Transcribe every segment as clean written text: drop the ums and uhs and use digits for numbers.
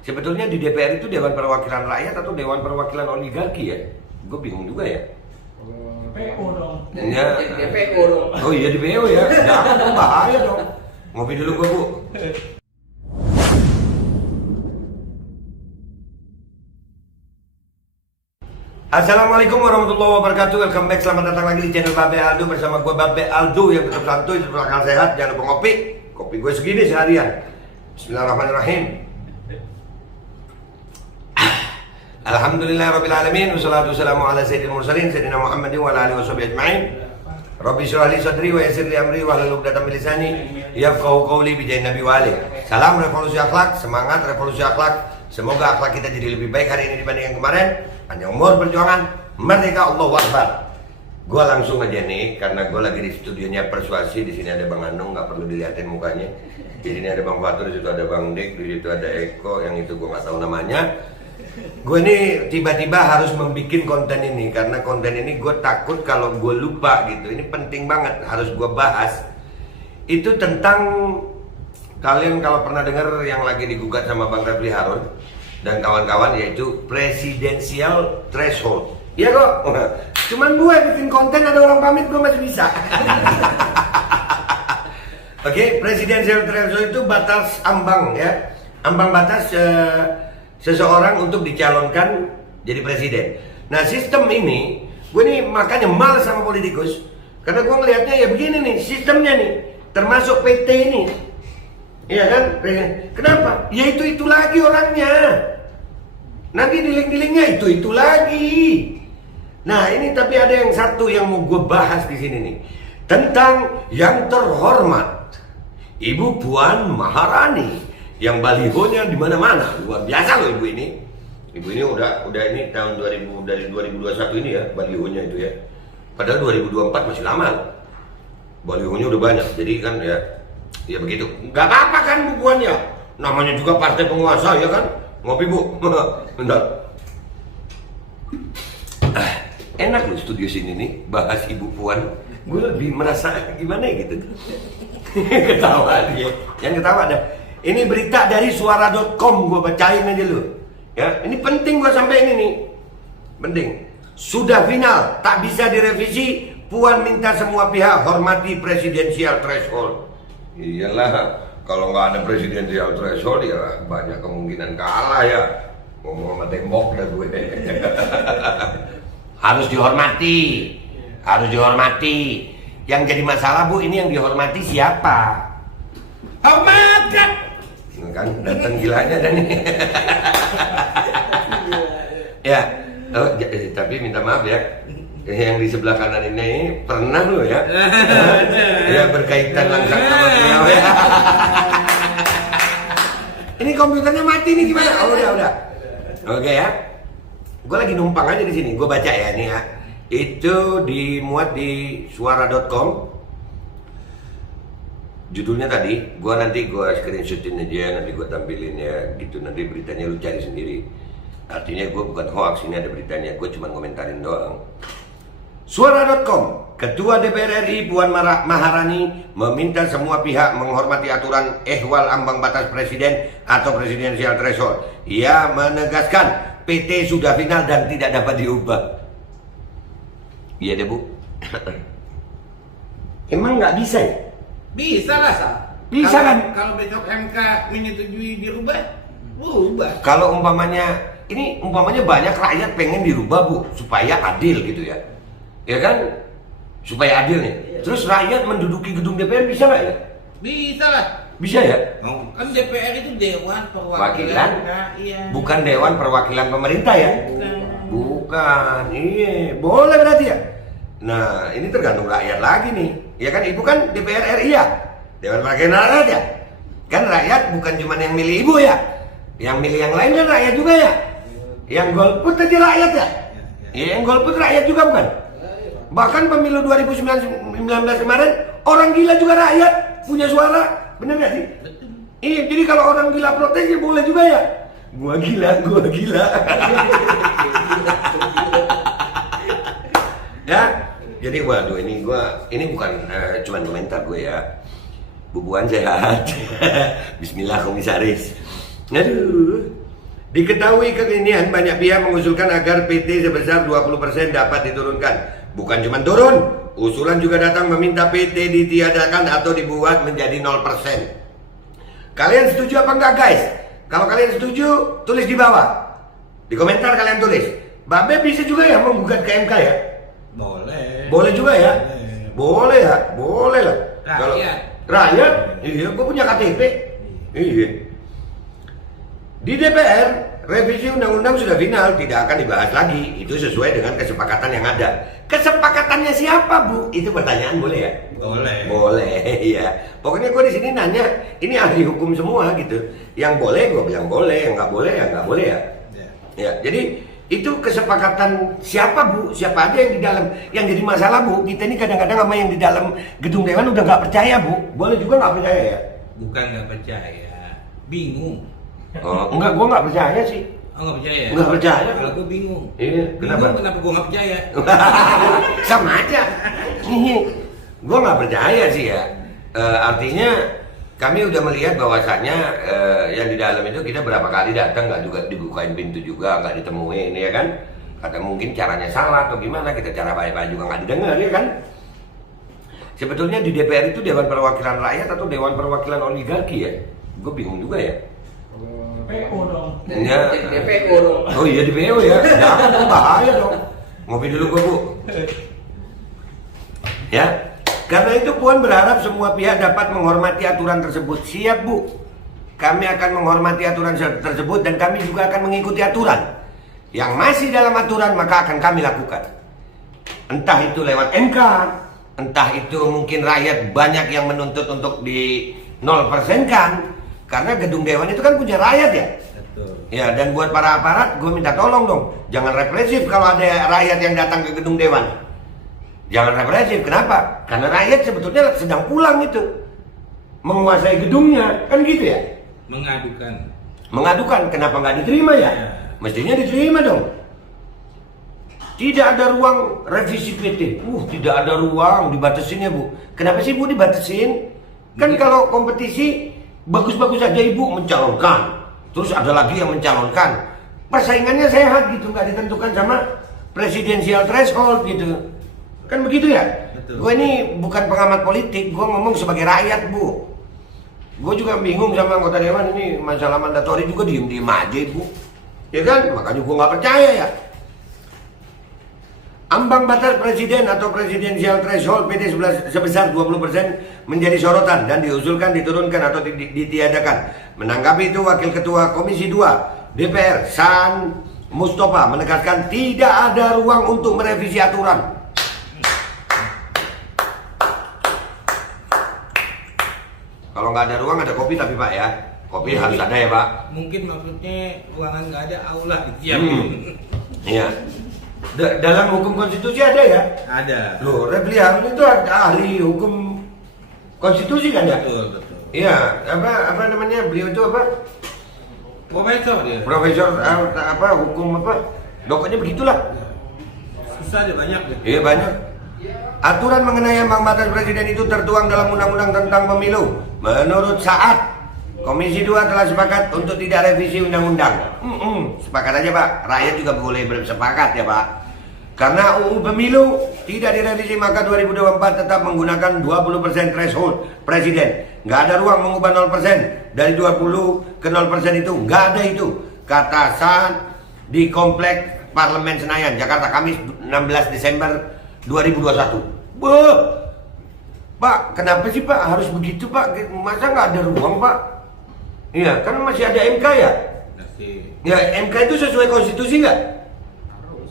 Sebetulnya di DPR itu Dewan Perwakilan Rakyat atau Dewan Perwakilan Oligarki ya? Gue bingung juga ya. PO dong. Ya. DPO dong. Oh iya DPO ya. Jangan dong, bahaya dong. Ngopi dulu gue, Bu. Assalamualaikum warahmatullahi wabarakatuh. Welcome back, selamat datang lagi di channel Babe Aldo. Bersama gue Babe Aldo yang tetap santuy, tetap akal sehat. Jangan lupa ngopi. Kopi gue segini seharian. Bismillahirrahmanirrahim. Alhamdulillahirrabbilalamin. Wassalatu wassalamu ala sayyidil mursalin Sayyidina Muhammadin wa ala alihi wa sahbihi ajma'in. Rabbi syrah li sadri wa yassir li amri wa hlul 'uqdatam min lisani yafqahu qawli bi jahin nabi wa ali. Salam revolusi akhlak, semangat revolusi akhlak. Semoga akhlak kita jadi lebih baik hari ini dibanding yang kemarin. Panjang umur perjuangan, merdeka, Allahu Akbar. Gue langsung aja nih, karena gue lagi di studionya Persuasi. Di sini ada Bang Anung, nggak perlu dilihatin mukanya. Di sini ada Bang Fatur, di situ ada Bang Dik, di situ ada Eko, yang itu gue nggak tahu namanya. Gue nih tiba-tiba harus membuat konten ini, karena konten ini gue takut kalau gue lupa gitu. Ini penting banget, harus gue bahas. Itu tentang, kalian kalau pernah dengar yang lagi digugat sama Bang Refli Harun dan kawan-kawan, yaitu presidensial threshold. Iya kok, cuman gue bikin konten ada orang pamit gue masih bisa. Oke, presidensial threshold itu batas ambang ya, ambang batas seseorang untuk dicalonkan jadi presiden. Nah sistem ini, gue nih makanya malas sama politikus, karena gue ngelihatnya ya begini nih sistemnya nih, termasuk PT ini. Iya kan? Kenapa? Ya itu lagi orangnya. Nanti diling-dilingnya itu lagi. Nah ini tapi ada yang satu yang mau gue bahas di sini nih, tentang yang terhormat Ibu Puan Maharani, yang balihonya di mana-mana. Luar biasa loh ibu ini. Ibu ini udah ini tahun 2000, dari 2021 ini ya balihonya itu ya. Padahal 2024 masih lama. Balihonya udah banyak. Jadi kan ya begitu. Nggak apa-apa kan Bu Puan ya. Namanya juga partai penguasa ya kan. Ngopi Bu. Bentar. Enak loh studio sini nih bahas Ibu Puan. Gue lebih merasa gimana gitu. Ketawa dia. Yang ketawa ada. Ini berita dari suara.com, gue bacain aja lu. Ya, ini penting gue sampai ini nih. Penting. Sudah final, tak bisa direvisi. Puan minta semua pihak hormati presidensial threshold. Iyalah, kalau nggak ada presidensial threshold ya banyak kemungkinan kalah ya. Ngomong sama tembok dah gue. Harus dihormati. Harus dihormati. Yang jadi masalah Bu, ini yang dihormati siapa? Hormat kan datang gilanya dan nih. Ya, tapi minta maaf ya, yang di sebelah kanan ini pernah lo ya, ya berkaitan langsung sama beliau ya. Ini komputernya mati nih gimana? Oh udah. Oke ya, gue lagi numpang aja di sini, gue baca ya nih ya. Itu dimuat di suara.com. Judulnya tadi, nanti gue screenshotin aja, nanti gue tampilin ya gitu, nanti beritanya lu cari sendiri. Artinya gue bukan hoax, ini ada beritanya, gue cuma komentarin doang. Suara.com, Ketua DPR RI Puan Maharani meminta semua pihak menghormati aturan ehwal ambang batas presiden atau presidensial threshold. Ia menegaskan PT sudah final dan tidak dapat diubah. Iya deh Bu. Emang nggak bisa ya? Bisa lah Sa. Bisa kan? Kalau besok MK menyetujui dirubah, berubah. Kalau umpamanya banyak rakyat pengen dirubah Bu, supaya adil gitu ya. Ya kan? Supaya adil nih. Terus rakyat menduduki gedung DPR bisa nggak ya? Bisa lah. Bisa ya? Kan DPR itu Dewan Perwakilan. Iya. Bukan Dewan Perwakilan Pemerintah ya? Bukan. Iya, boleh berarti ya? Nah, ini tergantung rakyat lagi nih. Ya kan, Ibu kan DPR RI ya? Dewan Perwakilan Rakyat ya? Kan rakyat bukan cuma yang milih Ibu ya? Yang milih yang lain kan rakyat juga ya? Yang golput aja rakyat ya? Iya, yang golput rakyat juga bukan? Bahkan pemilu 2019 kemarin, orang gila juga rakyat punya suara. Bener gak sih? Iya, jadi kalau orang gila protes ya boleh juga ya? Gua gila. Ya, jadi waduh ini bukan cuman komentar gue ya. Bu Puan sehat. Bismillah komisaris. Aduh. Diketahui kekinian banyak pihak mengusulkan agar PT sebesar 20% dapat diturunkan. Bukan cuma turun, usulan juga datang meminta PT ditiadakan atau dibuat menjadi 0%. Kalian setuju apa enggak guys? Kalau kalian setuju, tulis di bawah. Di komentar kalian tulis. Babe bisa juga ya menggugat ke MK ya? Boleh. Boleh juga ya? Boleh ya? Boleh lah. Rakyat. Rakyat? Iya, gue punya KTP. Iya. Di DPR, revisi undang-undang sudah final, tidak akan dibahas lagi. Itu sesuai dengan kesepakatan yang ada. Kesepakatannya siapa, Bu? Itu pertanyaan boleh ya? Boleh. Boleh, iya. Pokoknya gue di sini nanya, ini ahli hukum semua gitu. Yang boleh gue bilang boleh, yang nggak boleh ya nggak boleh ya. Ya, jadi itu kesepakatan siapa, Bu? Siapa aja yang di dalam. Yang jadi masalah, Bu, kita ini kadang-kadang sama yang di dalam gedung dewan udah nggak percaya, Bu. Boleh juga nggak percaya ya? Bukan nggak percaya, bingung. Oh, enggak, gua nggak percaya sih. Oh nggak percaya? Nggak percaya. Kalau gue bingung. Iya, kenapa? Kenapa gue nggak percaya? Sama aja. Gua nggak percaya sih ya. Artinya kami udah melihat bahwasannya yang di dalam itu kita berapa kali datang nggak juga dibukain pintu juga, nggak ditemuin ya kan? Atau mungkin caranya salah atau gimana, kita cara baik-baik juga nggak didengar ya kan? Sebetulnya di DPR itu Dewan Perwakilan Rakyat atau Dewan Perwakilan Oligarki ya? Gue bingung juga ya. PO dong. Ya. DPO dong. Oh iya di PO ya, jangan dong, bahaya dong. Ngopi dulu gue, Bu. Ya, karena itu Puan berharap semua pihak dapat menghormati aturan tersebut. Siap, Bu. Kami akan menghormati aturan tersebut dan kami juga akan mengikuti aturan. Yang masih dalam aturan maka akan kami lakukan. Entah itu lewat MK, entah itu mungkin rakyat banyak yang menuntut untuk di 0% kan. Karena gedung dewan itu kan punya rakyat ya. Betul. Ya, dan buat para aparat, gue minta tolong dong, jangan represif kalau ada rakyat yang datang ke gedung dewan. Jangan represif, kenapa? Karena rakyat sebetulnya sedang pulang itu, menguasai gedungnya, kan gitu ya? Mengadukan, kenapa nggak diterima ya? Mestinya diterima dong. Tidak ada ruang revisi PT, tidak ada ruang, dibatasin ya Bu. Kenapa sih Bu dibatasin? Kan kalau kompetisi bagus-bagus aja Ibu mencalonkan, terus ada lagi yang mencalonkan, persaingannya sehat gitu, nggak ditentukan sama presidensial threshold gitu, kan begitu ya? Gue ini bukan pengamat politik, gue ngomong sebagai rakyat Bu. Gue juga bingung sama anggota dewan ini masalah mandatori juga diem-diem aja Ibu, ya kan? Makanya gue nggak percaya ya. Ambang batas presiden atau presidensial threshold PT sebesar 20% menjadi sorotan dan diusulkan diturunkan atau ditiadakan. Menanggapi itu, Wakil Ketua Komisi 2 DPR San Mustafa menegaskan tidak ada ruang untuk merevisi aturan. Kalau nggak ada ruang ada kopi tapi Pak ya. Kopi harus ada ya Pak. Mungkin maksudnya ruangan nggak ada, aula disiapin. Iya. Dalam hukum konstitusi ada ya? Ada. Loh, Refli Harun itu ahli hukum konstitusi kan ya? Betul. Iya, apa namanya? Beliau itu apa? Profesor dia. Profesor apa hukum apa? Dokternya begitulah. Susah dia banyak deh. Iya banyak. Aturan mengenai ambang batas presiden itu tertuang dalam undang-undang tentang pemilu. Menurut Saat, Komisi 2 telah sepakat untuk tidak revisi undang-undang. Sepakat aja Pak, rakyat juga boleh bersepakat ya Pak. Karena UU Pemilu tidak direvisi maka 2024 tetap menggunakan 20% threshold presiden. Nggak ada ruang mengubah 0%. Dari 20 ke 0% itu, nggak ada itu. Kata Saat di Komplek Parlemen Senayan, Jakarta, Kamis 16 Desember 2021. Pak, kenapa sih Pak harus begitu Pak? Masa nggak ada ruang Pak? Iya, kan masih ada MK ya? Ya, MK itu sesuai konstitusi nggak?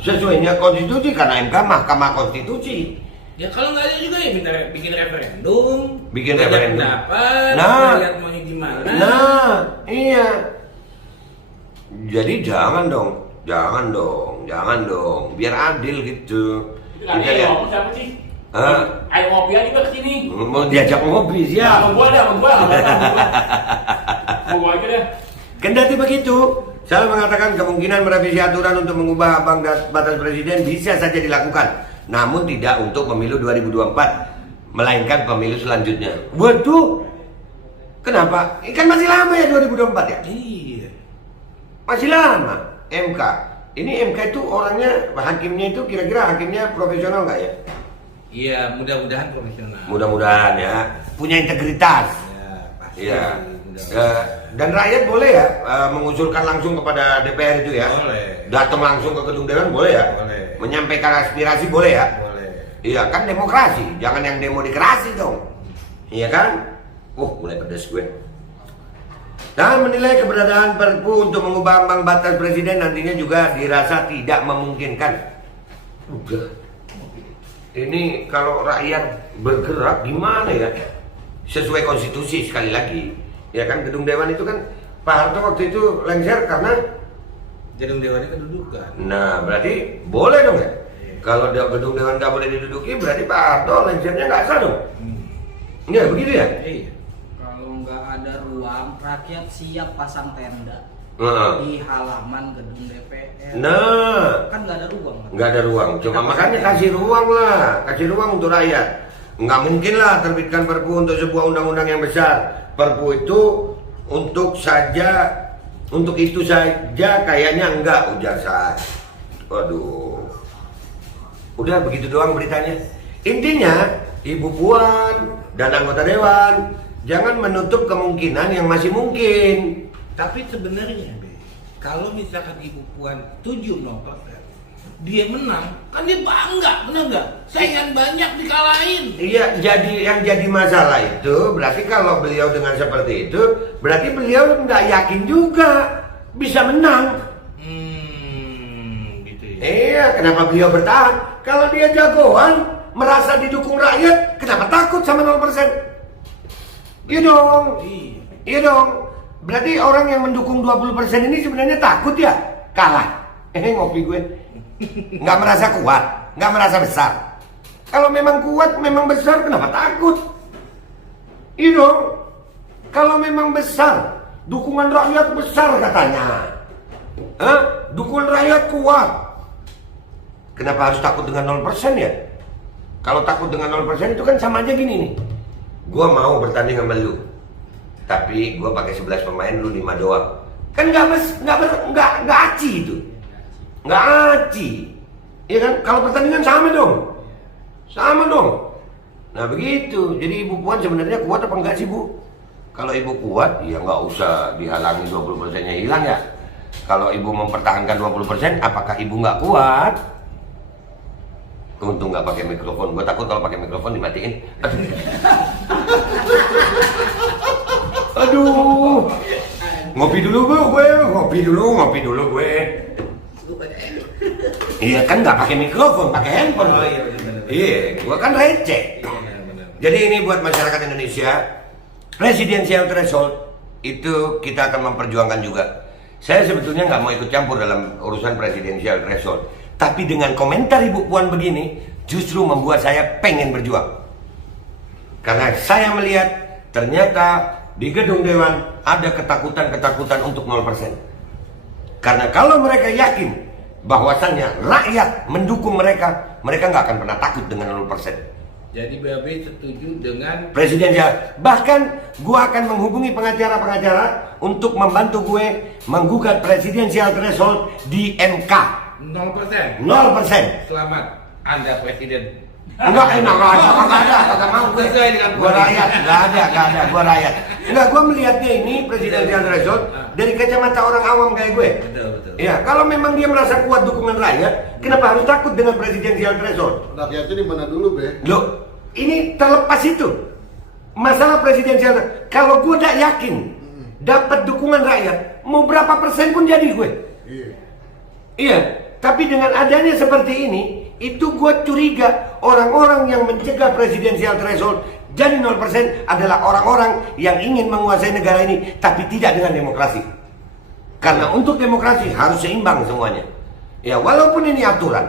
Sesuainya konstitusi, karena MK Mahkamah Konstitusi. Ya kalau nggak ada juga ya minta bikin referendum. Bikin referendum. Pendapat, Nah, lihat maunya gimana. Nah, iya. Jadi jangan dong, biar adil gitu. Kita lihat. Siapa sih? Ayo ngopi aja ke sini. Mau diajak ngopi siap. Mau gua. Mau gua aja deh. Kendati begitu, saya mengatakan kemungkinan merevisi aturan untuk mengubah ambang batas presiden bisa saja dilakukan, namun tidak untuk pemilu 2024, melainkan pemilu selanjutnya. Waduh, kenapa? Kan masih lama ya 2024 ya? Iya. Masih lama MK. Ini MK itu orangnya, hakimnya itu kira-kira hakimnya profesional nggak ya? Iya, mudah-mudahan profesional. Mudah-mudahan ya, punya integritas. Ya, pasti. Iya. Mudah-mudahan. Dan rakyat boleh ya mengusulkan langsung kepada DPR itu ya. Boleh. Datang langsung ke gedung dewan boleh ya. Boleh. Menyampaikan aspirasi boleh ya. Boleh. Iya kan demokrasi, jangan yang demo dikerasi dong. Iya kan? Mulai pedas gue. Dan menilai keberadaan Perpu untuk mengubah ambang batas presiden nantinya juga dirasa tidak memungkinkan. Udah. Ini kalau rakyat bergerak gimana ya? Sesuai konstitusi sekali lagi. Ya kan gedung dewan itu kan Pak Harto waktu itu lengser karena Gedung dewannya kedudukan. nah berarti boleh dong ya? Iya. Kalau gedung dewan nggak boleh diduduki berarti Pak Harto lengsernya nggak sah dong? Iya begitu ya? Iya. Kalau nggak ada ruang, rakyat siap pasang tenda Heeh. di halaman gedung DPR. Nah, Kan nggak ada ruang. Kan? nggak ada ruang. Cuma makanya kasih ruang lah, kasih ruang untuk rakyat. Nggak mungkin lah terbitkan Perpu untuk sebuah undang-undang yang besar. Perpu itu untuk itu saja kayaknya enggak, ujar saya. Waduh. Udah begitu doang beritanya. Intinya, Ibu Puan dan anggota dewan jangan menutup kemungkinan yang masih mungkin. Tapi sebenarnya, Be, kalau misalkan Ibu Puan 70%, dia menang, kan dia bangga, benar nggak? Saingan banyak dikalahin. Iya, yang jadi masalah itu berarti kalau beliau dengan seperti itu, berarti beliau nggak yakin juga bisa menang. Gitu ya. Iya, kenapa beliau bertahan? Kalau dia jagoan, merasa didukung rakyat, kenapa takut sama 0%? Iya dong, Iya. iya dong. Berarti orang yang mendukung 20% ini sebenarnya takut ya kalah. Ngopi gue. Nggak merasa kuat, nggak merasa besar. Kalau memang kuat, memang besar, kenapa takut? Iya dong. Kalau memang besar, dukungan rakyat besar katanya. Dukungan rakyat kuat. Kenapa harus takut dengan 0% ya? Kalau takut dengan 0% itu kan sama aja gini nih. Gua mau bertanding sama lu. Tapi gua pakai 11 pemain, lu 5 doang. Kan nggak aci itu. Nggak aci. Iya kan? Kalau pertandingan sama dong. Sama dong. Nah begitu. Jadi Ibu Puan sebenarnya kuat apa enggak sih, Bu? Kalau Ibu kuat, ya nggak usah dihalangi 20%-nya hilang ya. Kalau Ibu mempertahankan 20%, apakah Ibu nggak kuat? Untung nggak pakai mikrofon. Gue takut kalau pakai mikrofon dimatiin. Aduh. Ngopi dulu gue. Ngopi dulu gue. Iya kan nggak pakai mikrofon, pakai handphone. Oh, iya, benar. Iya, gue kan receh. Benar. Jadi ini buat masyarakat Indonesia, presidensial threshold itu kita akan memperjuangkan juga. Saya sebetulnya nggak mau ikut campur dalam urusan presidensial threshold, tapi dengan komentar Ibu Puan begini, justru membuat saya pengen berjuang. Karena saya melihat ternyata di gedung dewan ada ketakutan untuk 0%. Karena kalau mereka yakin bahwasannya rakyat mendukung mereka nggak akan pernah takut dengan 0%. Jadi BAB setuju dengan Presidensial. Bahkan gua akan menghubungi pengacara-pengacara untuk membantu gue menggugat presidensial threshold di MK. 0%. 0%. Selamat, Anda presiden. Enggak ada, kagak mau gue. Sesuai dengan Gua rakyat, nggak ada, gua rakyat. Enggak, gua melihatnya ini presidensial threshold dari kacamata orang awam kayak gue. Betul. Iya, kalau memang dia merasa kuat dukungan rakyat, kenapa harus takut dengan presidensial threshold? Rakyatnya di mana dulu, Be? Loh, ini terlepas itu. Masalah presidensial, kalau gue tidak yakin dapat dukungan rakyat, mau berapa persen pun jadi gue. Iya. Iya, tapi dengan adanya seperti ini, itu gue curiga orang-orang yang mencegah presidensial threshold jadi 0% adalah orang-orang yang ingin menguasai negara ini, tapi tidak dengan demokrasi. Karena untuk demokrasi harus seimbang semuanya. Ya, walaupun ini aturan,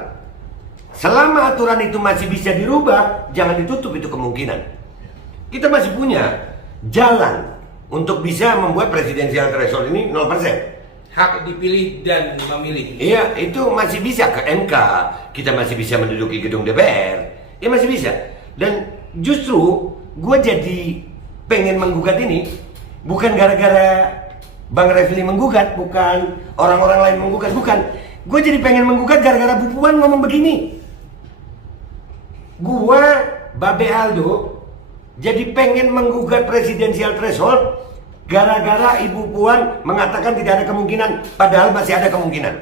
selama aturan itu masih bisa dirubah, jangan ditutup itu kemungkinan. Kita masih punya jalan untuk bisa membuat presidensial threshold ini 0%. Hak dipilih dan memilih. Iya, itu masih bisa ke MK. Kita masih bisa menduduki gedung DPR. Ya masih bisa. Dan justru gue jadi pengen menggugat ini bukan gara-gara Bang Refli menggugat, bukan orang-orang lain menggugat, bukan. Gue jadi pengen menggugat gara-gara Bu Puan ngomong begini. Gue, Babe Aldo, jadi pengen menggugat presidensial threshold gara-gara Ibu Puan mengatakan tidak ada kemungkinan, padahal masih ada kemungkinan.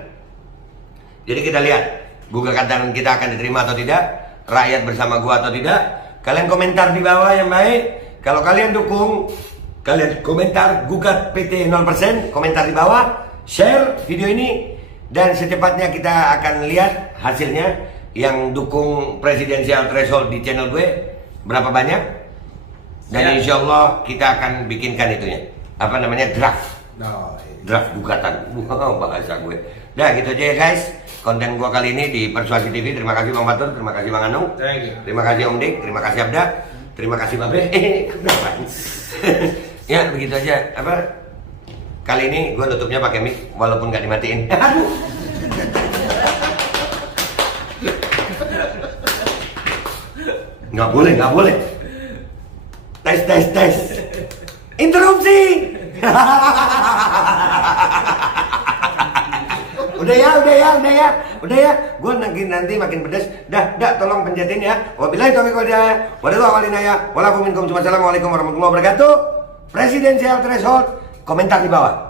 Jadi kita lihat gugatan kita akan diterima atau tidak, rakyat bersama gua atau tidak. Kalian komentar di bawah yang baik. Kalau kalian dukung, kalian komentar gugat PT 0%, komentar di bawah, share video ini, dan secepatnya kita akan lihat hasilnya. Yang dukung presidensial threshold di channel gue berapa banyak, dan insya Allah kita akan bikinkan itunya, apa namanya, draft gugatan. Wow, bahasa gue. Nah gitu aja ya guys, konten gue kali ini di Persuasi TV. Terima kasih Bang Batur, terima kasih Bang Anung, terima kasih Om Dik, terima kasih Abda, terima kasih Babe. Ya begitu aja. Apa kali ini gue tutupnya pakai mic walaupun nggak dimatiin. Aduh. Nggak boleh. Tes. Interupsi. Udah ya. Gue nanti makin pedas. Dah, tolong pencetin ya. Wabillahi taufiq wal hidayah. Wassalamualaikum warahmatullahi wabarakatuh. Presidensial threshold, komentar di bawah.